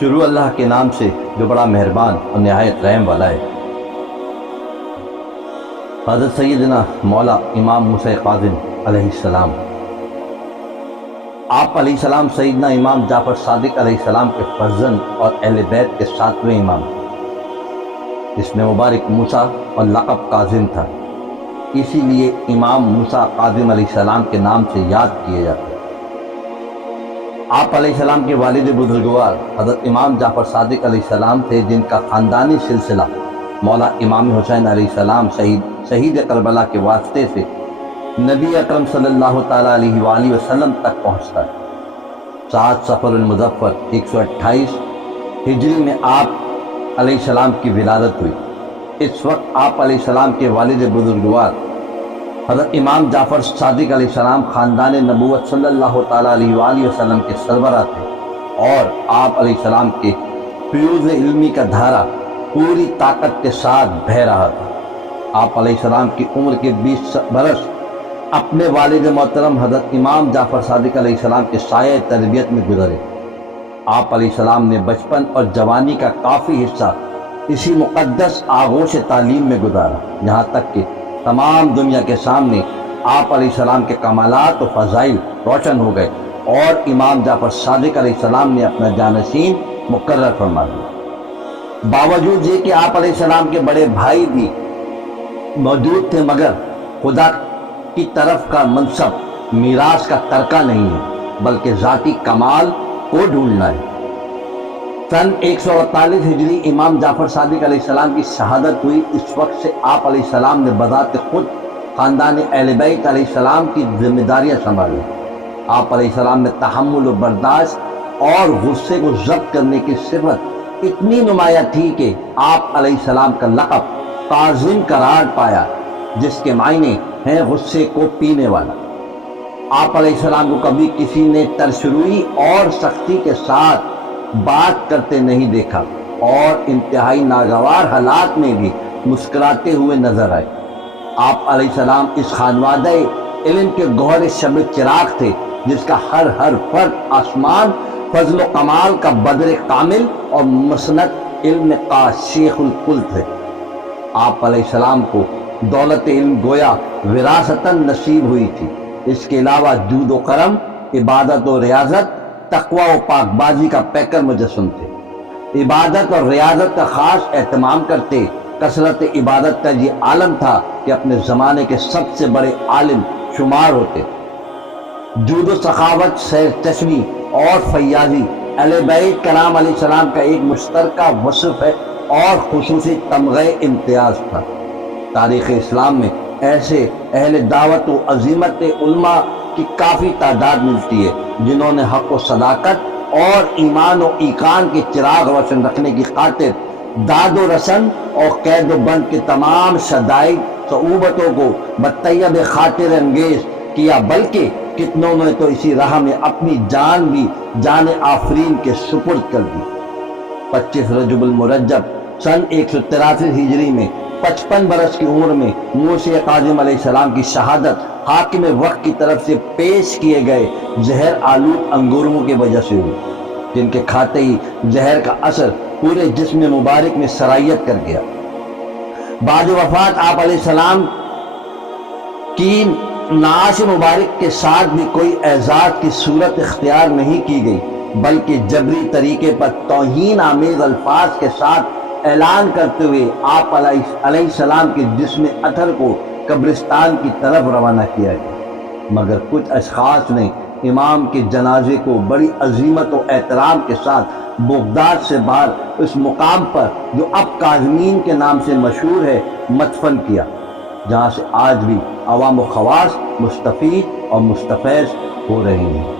شروع اللہ کے نام سے جو بڑا مہربان اور نہایت رحم والا ہے۔ حضرت سیدنا مولا امام موسیٰ کاظم علیہ السلام، آپ علیہ السلام سیدنا امام جعفر صادق علیہ السلام کے فرزند اور اہل بیت کے 7ویں امام، اس میں مبارک موسیٰ اور لقب کاظم تھا، اسی لیے امام موسیٰ کاظم علیہ السلام کے نام سے یاد کیے جاتے ہیں۔ آپ علیہ السلام کے والد بزرگوار حضرت امام جعفر صادق علیہ السلام تھے، جن کا خاندانی سلسلہ مولا امام حسین علیہ السلام شہید کربلا کے واسطے سے نبی اکرم صلی اللہ تعالیٰ علیہ وآلہ وسلم تک پہنچتا ہے۔ 7 صفر المظفر 128 ہجری میں آپ علیہ السلام کی ولادت ہوئی۔ اس وقت آپ علیہ السلام کے والد بزرگوار حضرت امام جعفر صادق علیہ السلام خاندان نبوت صلی اللہ تعالیٰ علیہ وآلہ وسلم کے سربراہ تھے، اور آپ علیہ السلام کے فیوز علمی کا دھارا پوری طاقت کے ساتھ بہہ رہا تھا۔ آپ علیہ السلام کی عمر کے 20 برس اپنے والد محترم حضرت امام جعفر صادق علیہ السلام کے سایہ تربیت میں گزرے۔ آپ علیہ السلام نے بچپن اور جوانی کا کافی حصہ اسی مقدس آغوش تعلیم میں گزارا، یہاں تک کہ تمام دنیا کے سامنے آپ علیہ السلام کے کمالات و فضائل روشن ہو گئے، اور امام جعفر صادق علیہ السلام نے اپنا جانشین مقرر فرما دیا۔ باوجود یہ کہ آپ علیہ السلام کے بڑے بھائی بھی موجود تھے، مگر خدا کی طرف کا منصب میراث کا ترکہ نہیں ہے، بلکہ ذاتی کمال کو ڈھونڈنا ہے۔ سن 148 ہجری امام جعفر صادق علیہ السلام کی شہادت ہوئی۔ اس وقت سے آپ علیہ السلام نے بذات خود خاندان اہل بیت علیہ السلام کی ذمہ داریاں سنبھالی۔ آپ علیہ السلام میں تحمل و برداشت اور غصے کو ضبط کرنے کی صفت اتنی نمایاں تھی کہ آپ علیہ السلام کا لقب کاظم قرار پایا، جس کے معنی ہیں غصے کو پینے والا۔ آپ علیہ السلام کو کبھی کسی نے ترشروئی اور سختی کے ساتھ بات کرتے نہیں دیکھا، اور انتہائی ناگوار حالات میں بھی مسکراتے ہوئے نظر آئے۔ آپ علیہ السلام اس خانوادہ علم کے گوہر شب چراغ تھے، جس کا ہر فرد آسمان فضل و کمال کا بدر کامل اور مسند علم کا شیخ الکل تھے۔ آپ علیہ السلام کو دولت علم گویا وراثتاً نصیب ہوئی تھی۔ اس کے علاوہ جود و کرم، عبادت و ریاضت، تقوی و پاک بازی کا پیکر مجسم تھے۔ عبادت اور ریاضت کا خاص اہتمام کرتے۔ کثرت عبادت کا یہ عالم تھا کہ اپنے زمانے کے سب سے بڑے عالم شمار ہوتے۔ جود و سخاوت، سیر چشمی اور فیاضی اہل بیت کرام علیہ السلام کا ایک مشترکہ وصف ہے اور خصوصی تمغہ امتیاز تھا۔ تاریخ اسلام میں ایسے اہل دعوت و عظیمت علماء کی کافی تعداد ملتی ہے، جنہوں نے حق و صداقت اور ایمان و ایقان کے چراغ روشن رکھنے کی خاطر داد و رسن اور قید و بند کے تمام شدائد صعوبتوں کو بطیب خاطر انگیز کیا، بلکہ کتنوں نے تو اسی راہ میں اپنی جان بھی جان آفرین کے سپرد کر دی۔ 25 رجب المرجب سن 183 ہجری میں 55 برس کی عمر میں موسیٰ کاظم علیہ السلام کی شہادت حاکم وقت کی طرف سے پیش کیے گئے زہر آلود انگوروں کی وجہ سے ہوئی، جن کے کھاتے ہی زہر کا اثر پورے جسم مبارک میں سرایت کر گیا۔ بعد وفات آپ علیہ السلام کی نعش مبارک کے ساتھ بھی کوئی اعزاز کی صورت اختیار نہیں کی گئی، بلکہ جبری طریقے پر توہین آمیز الفاظ کے ساتھ اعلان کرتے ہوئے آپ علیہ السلام کے جسم اطہر کو قبرستان کی طرف روانہ کیا گیا۔ مگر کچھ اشخاص نے امام کے جنازے کو بڑی عظمت و احترام کے ساتھ بغداد سے باہر اس مقام پر جو اب کاظمین کے نام سے مشہور ہے مدفن کیا، جہاں سے آج بھی عوام و خواص مستفید اور مستفیض ہو رہے ہیں۔